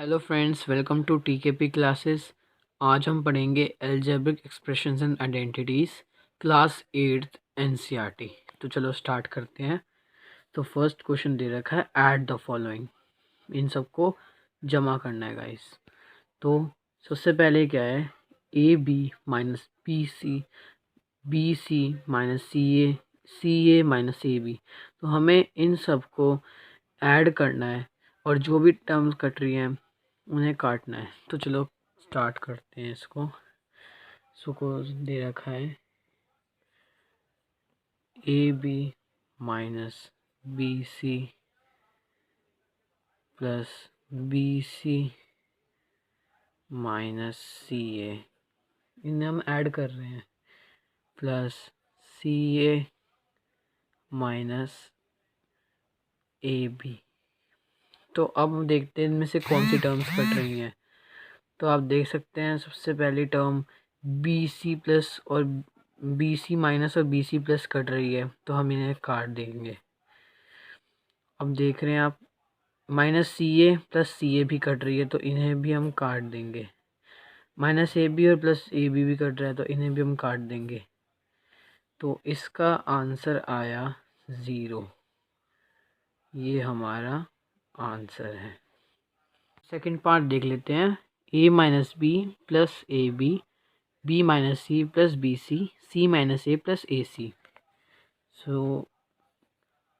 Hello friends, welcome to TKP classes. आज हम पढ़ेंगे algebraic expressions and identities, class 8th NCERT. तो चलो स्टार्ट करते हैं। तो फर्स्ट क्वेश्चन दे रखा है ऐड द फॉलोइंग। इन सबको जमा करना है गाइस। तो सबसे पहले क्या है, A B minus B C minus C A minus A B. तो हमें इन सबको ऐड करना है और जो भी टर्म्स कट रही हैं उन्हें काटना है। तो चलो स्टार्ट करते हैं इसको। दे रखा है A B minus B C plus B C minus C A, इन्हें हम ऐड कर रहे हैं, plus C A minus A B. तो अब हम देखते हैं इनमें से कौन सी टर्म्स कट रही हैं। तो आप देख सकते हैं सबसे पहली टर्म बी सी प्लस और बी सी माइनस और बी सी प्लस कट रही है, तो हम इन्हें काट देंगे। अब देख रहे हैं आप माइनस सी ए प्लस सी ए भी कट रही है, तो इन्हें भी हम काट देंगे। माइनस ए बी और प्लस ए बी भी कट रहा है, तो इन्हें भी हम काट देंगे। तो इसका आंसर आया 0। ये हमारा आंसर है। सेकंड पार्ट देख लेते हैं। A minus B plus A B minus C plus B C minus A plus A C. So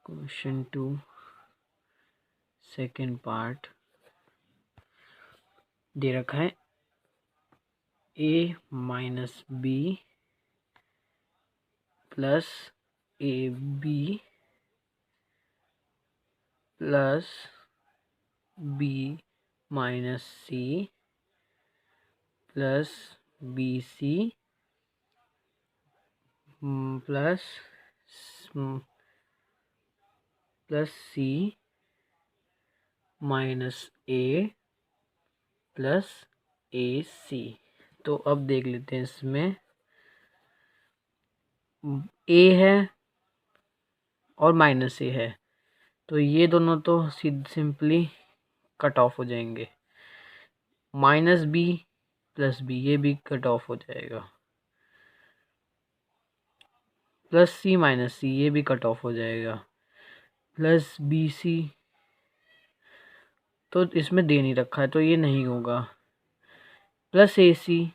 question 2 second part दे रखा है A minus B plus A B plus B minus C plus B C plus C minus A plus A C. तो अब देख लेते हैं, इसमें ए है और माइनस ए है, तो ये दोनों तो सिंपली कट ऑफ हो जाएंगे। माइनस बी प्लस बी, ये भी कट ऑफ हो जाएगा। प्लस सी माइनस सी, ये भी कट ऑफ हो जाएगा। प्लस बी सी तो इसमें दे नहीं रखा है, तो ये नहीं होगा। Plus A C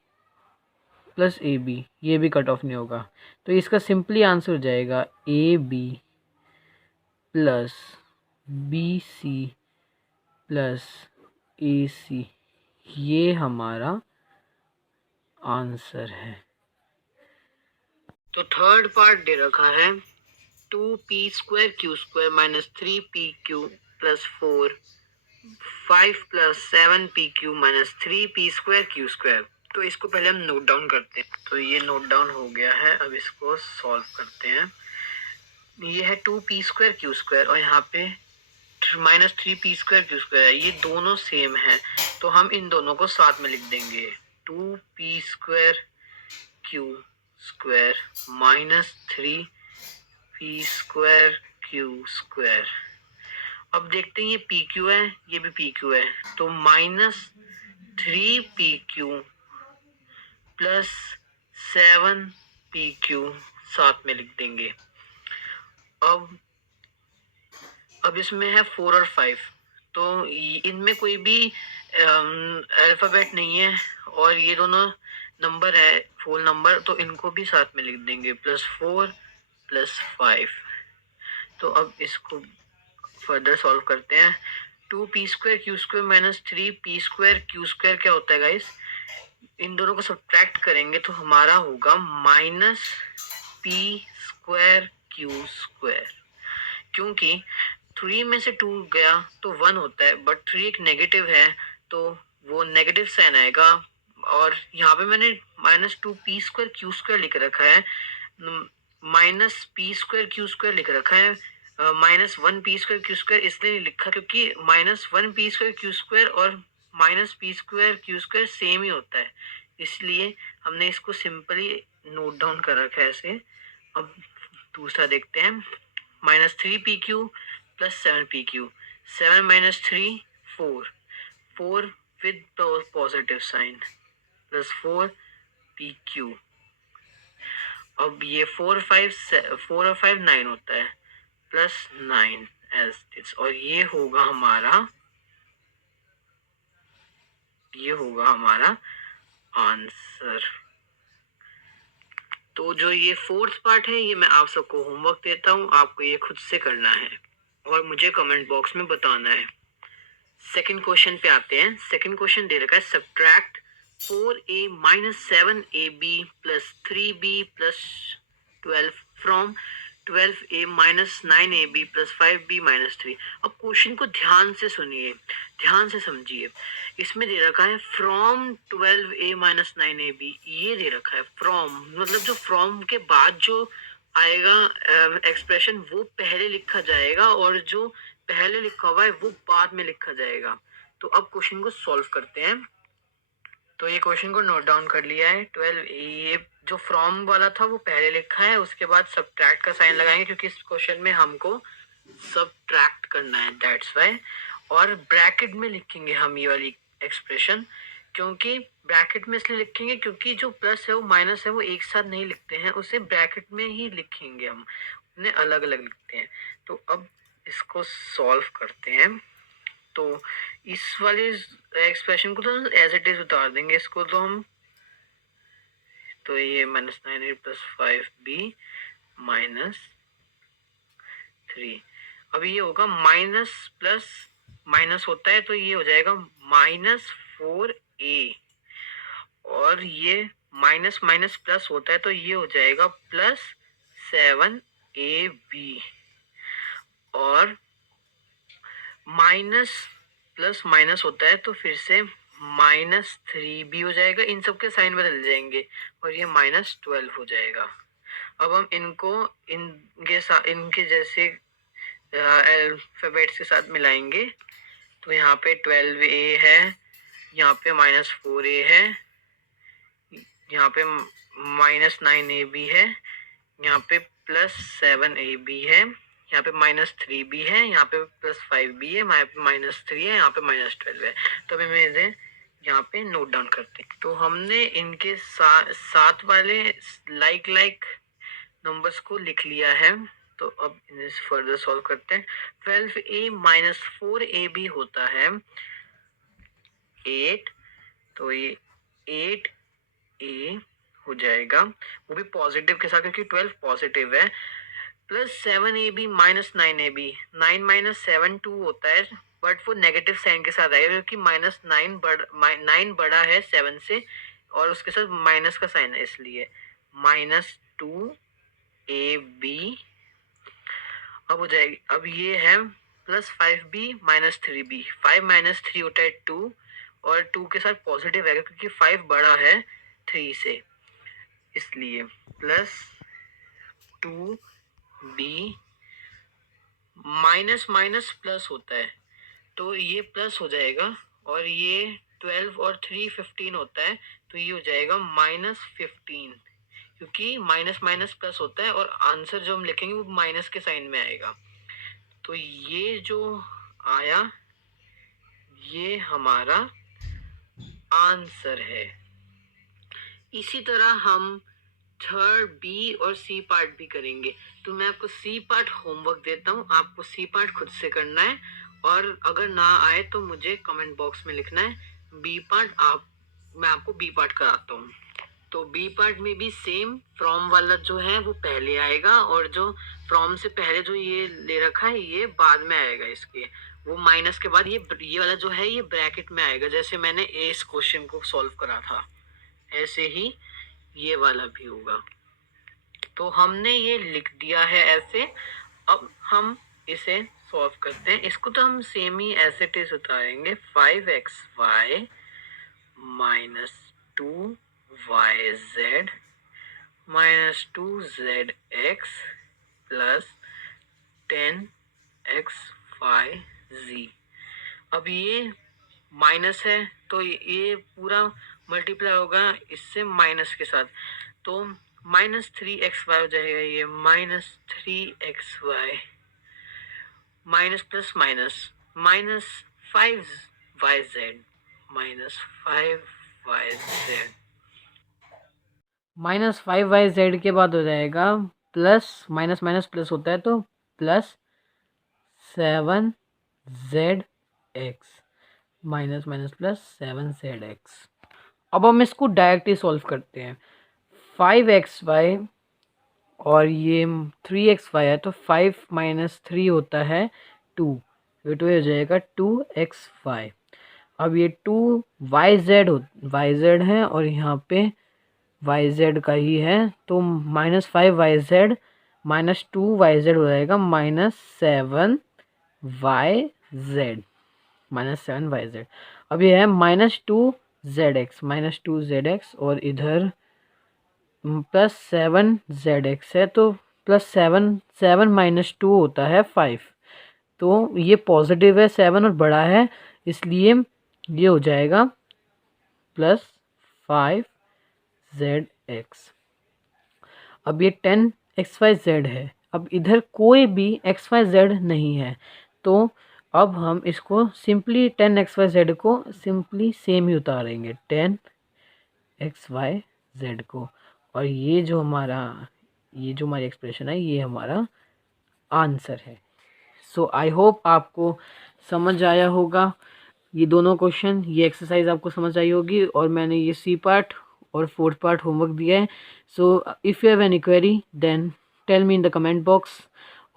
plus A B, ये भी कट ऑफ नहीं होगा। तो इसका सिंपली आंसर हो जाएगा A B plus B C plus A C. ये हमारा आंसर है। तो थर्ड पार्ट दे रखा है 2p² minus 3pq plus 4 5 plus 7pq minus 3p² तो इसको पहले हम नोट डाउन करते हैं। तो ये नोट डाउन हो गया है। अब इसको सॉल्व करते हैं। ये है 2p² और यहाँ पे माइनस 3p² है। ये दोनों सेम है, तो हम इन दोनों को साथ में लिख देंगे। 2p² minus 3p²। अब देखते हैं, ये पी क्यू है, ये भी पी क्यू है, तो माइनस 3pq प्लस 7pq साथ में लिख देंगे। अब इसमें है 4 और 5, तो इनमें कोई भी अल्फ़ाबेट नहीं है और ये दोनों नंबर है, फुल नंबर, तो इनको भी साथ में लिख देंगे। +4 +5। तो अब इसको फर्दर सॉल्व करते हैं। 2p² माइनस 3p² क्या होता है गाइस? इन दोनों को सब्ट्रैक्ट करेंगे तो हमारा होगा माइनस p²q²। क्योंकि 3 में से 2 गया तो 1 होता है, बट 3 एक नेगेटिव है, तो वो नेगेटिव साइन आएगा। और यहाँ पे मैंने -2p²q² लिख रखा है, -p²q² लिख रखा है। -1p²q² इसलिए नहीं लिखा क्योंकि -1p²q² और -p²q² सेम ही होता है, इसलिए हमने इसको सिंपली नोट डाउन कर रखा है ऐसे। अब दूसरा देखते हैं। -3pq plus 7pq, 7 minus 3 4, 4 with positive sign plus 4 PQ। अब ये 4 और 5 9 होता है प्लस 9 एज इट्स, और ये होगा हमारा आंसर। तो जो ये फोर्थ पार्ट है ये मैं आप सबको होमवर्क देता हूँ, आपको ये खुद से करना है और मुझे कमेंट बॉक्स में बताना है। सेकंड क्वेश्चन पे आते हैं। सेकंड क्वेश्चन दे रखा है subtract 4a minus 7ab plus 3b plus 12 from 12a minus 9ab plus 5b minus 3। अब क्वेश्चन को ध्यान से सुनिए, ध्यान से समझिए। इसमें दे रखा है फ्रॉम 12a माइनस 9ab, ये दे रखा है फ्रॉम, मतलब जो फ्रॉम के बाद जो आएगा एक्सप्रेशन वो पहले लिखा जाएगा और जो पहले लिखा हुआ है वो बाद में लिखा जाएगा। तो अब क्वेश्चन को सॉल्व करते हैं। तो ये क्वेश्चन को नोट डाउन कर लिया है। 12 ये जो फ्रॉम वाला था वो पहले लिखा है, उसके बाद सब्ट्रैक्ट का साइन लगाएंगे क्योंकि इस क्वेश्चन में हमको सब्ट्रैक्ट करना है, दैट्स व्हाई। और ब्रैकेट में लिखेंगे हम ये वाली एक्सप्रेशन, क्योंकि ब्रैकेट में इसलिए लिखेंगे क्योंकि जो प्लस है वो माइनस है वो एक साथ नहीं लिखते हैं, उसे ब्रैकेट में ही लिखेंगे, हम उन्हें अलग अलग लिखते हैं। तो अब इसको सॉल्व करते हैं। तो इस वाले एक्सप्रेशन को तो एज इट इज उतार देंगे इसको तो हम। तो ये minus 9a plus 5b minus 3। अब ये होगा माइनस प्लस माइनस होता है तो ये हो जाएगा माइनस 4a, और ये माइनस माइनस प्लस होता है तो ये हो जाएगा प्लस 7ab, और माइनस प्लस माइनस होता है तो फिर से माइनस 3b हो जाएगा। इन सब के साइन बदल जाएंगे और ये माइनस 12 हो जाएगा। अब हम इनको इनके जैसे अल्फाबेट्स के साथ मिलाएंगे। तो यहाँ पे 12a है, यहाँ पे माइनस 4a है, यहाँ पे माइनस 9ab है, यहाँ पे प्लस 7ab है, यहाँ पे माइनस 3b है, यहाँ पे प्लस 5b है, यहाँ पे माइनस 3 है, यहाँ पे माइनस 12 है। तो अभी मैं इसे यहाँ पे नोट डाउन करते हैं। तो हमने इनके साथ वाले लाइक नंबर्स को लिख लिया है। तो अब इन्हें फर्दर सॉल्व करते हैं। 12a माइनस 4ab होता है 8, तो ये 8a हो जाएगा, वो भी पॉजिटिव के साथ क्योंकि 12 पॉजिटिव है, plus 7ab minus 9ab। 9 minus 7 2 होता है, बट वो नेगेटिव साइन के साथ आएगा क्योंकि माइनस 9 बड़ा है 7 से और उसके साथ माइनस का साइन है, इसलिए माइनस 2ab। अब हो जाएगी, अब ये है plus 5b minus 3b। 5 minus 3 होता है 2, और 2 के साथ पॉजिटिव आएगा क्योंकि 5 बड़ा है 3 से, इसलिए plus 2b। Minus minus plus होता है तो ये प्लस हो जाएगा, और ये 12 और 3 15 होता है तो ये हो जाएगा माइनस 15, क्योंकि माइनस माइनस प्लस होता है और आंसर जो हम लिखेंगे वो माइनस के साइन में आएगा। तो ये जो आया ये हमारा आंसर है। इसी तरह हम थर्ड बी और सी पार्ट भी करेंगे। तो मैं आपको सी पार्ट होमवर्क देता हूँ, आपको सी पार्ट खुद से करना है, और अगर ना आए तो मुझे कमेंट बॉक्स में लिखना है। बी पार्ट मैं आपको बी पार्ट कराता हूँ। तो बी पार्ट में भी सेम, फ्रॉम वाला जो है वो पहले आएगा, और जो फ्रॉम से पहले जो ये ले रखा है ये बाद में आएगा। इसके वो माइनस के बाद ये वाला जो है ये ब्रैकेट में आएगा, जैसे मैंने इस क्वेश्चन को सॉल्व करा था ऐसे ही ये वाला भी होगा। तो हमने ये लिख दिया है ऐसे। अब हम इसे सॉल्व करते हैं। इसको तो हम सेम ही एज इट इज उतारेंगे। 5xy minus 2yz minus 2zx plus 10xyz। अब ये माइनस है तो ये पूरा मल्टीप्लाई होगा इससे माइनस के साथ, तो माइनस 3xy हो जाएगा। ये minus 3xy minus plus minus minus 5 Y Z minus 5 YZ -5 YZ के बाद हो जाएगा प्लस माइनस माइनस प्लस होता है तो plus 7ZX minus minus plus 7ZX। अब हम इसको डायरेक्ट ही सॉल्व करते हैं। 5XY और ये 3XY है तो 5 माइनस 3 होता है 2, ये तो हो जाएगा 2XY। अब ये 2YZ है और यहाँ पे YZ का ही है तो -5YZ माइनस 2YZ हो जाएगा -7YZ -7YZ। अब ये है -2ZX और इधर +7ZX है तो +7 माइनस 2 होता है 5, तो ये पॉजिटिव है 7 और बड़ा है इसलिए ये हो जाएगा +5ZX। अब ये 10XYZ है, अब इधर कोई भी XYZ नहीं है तो अब हम इसको सिंपली 10XYZ को सिंपली सेम ही उतारेंगे 10XYZ को, और ये जो हमारी एक्सप्रेशन है ये हमारा आंसर है। सो आई होप आपको समझ आया होगा ये दोनों क्वेश्चन, ये एक्सरसाइज आपको समझ आई होगी और मैंने ये सी पार्ट और 4th पार्ट होमवर्क दिया है। So if you have any query then tell me in the comment box,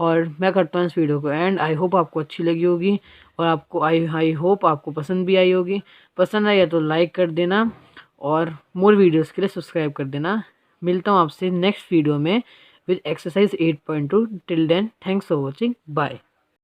और मैं करता हूँ इस वीडियो को एंड। आई होप आपको अच्छी लगी होगी और आपको आई होप आपको पसंद भी आई होगी। पसंद आई है तो लाइक कर देना और मोर वीडियोज़ के लिए सब्सक्राइब कर देना। मिलता हूँ आपसे नेक्स्ट वीडियो में with exercise 8.2। Till then thanks for watching, bye.